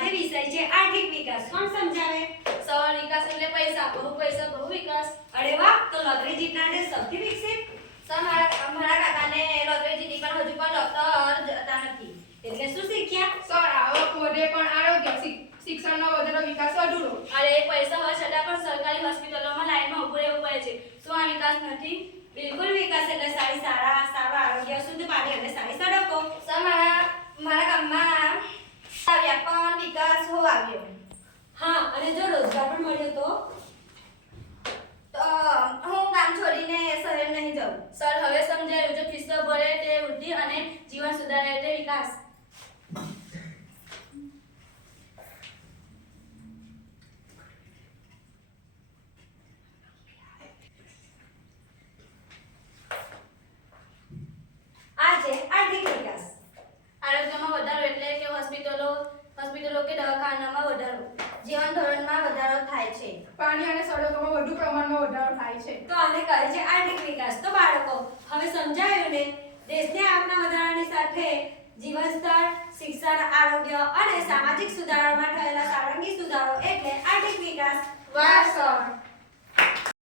આજે વિષય છે આર્થિક વિકાસ. કોણ સમજાવે? સર વિકાસ એટલે પૈસા બહુ વિકાસ. અરે વાહ, તો લોટરી જીતનારને સૌથી વિકસિત. સર મારા કાકાને લોટરી જીતી પણ હજુ પણ ડોક્ટર જતા નથી. એટલે શું શીખ્યા? સર આવક વધે પણ આરોગ્ય શિક્ષણનો વધારો વિકાસ અધૂરો. અરે પૈસા હોવા છતાં પણ સરકારી હોસ્પિટલોમાં લાઈનમાં ઊભું રહેવું પડે છે. શું આ વિકાસ નથી? બિલકુલ વિકાસ એટલે સારી શાળા, સારું આરોગ્ય, શુદ્ધ પાણી અને સારી સડકો. સર મારા ગામમાં આવ્યા પણ વિકાસ હો આવ્યો. હા, અને જો રોજગાર પણ મળ્યો તો? તો હું ગામ છોડીને શહેર નહીં જાઉં. સર હવે સમજાયું, જો કિસ્સો ભરે તે વૃદ્ધિ અને જીવન સુધારે તે વિકાસ. આજે આર્થિક વિકાસ. આરોગ્યમાં વધારો એટલે કે હોસ્પિટલો કે દવાખાનામાં વધારો. જીવન ધોરણમાં વધારો થાય છે. પાણી અને સડકોમાં વધુ પ્રમાણમાં વધારો થાય છે. તો આને કહે છે આર્થિક વિકાસ. તો બાળકો, હવે સમજાયું ને? દેશને આગના વધારાની સાથે જીવન સ્તર, શિક્ષણ, આરોગ્ય અને સામાજિક સુધારણામાં થયેલા સારંગી સુધારો એટલે આર્થિક વિકાસ. વાહ સર.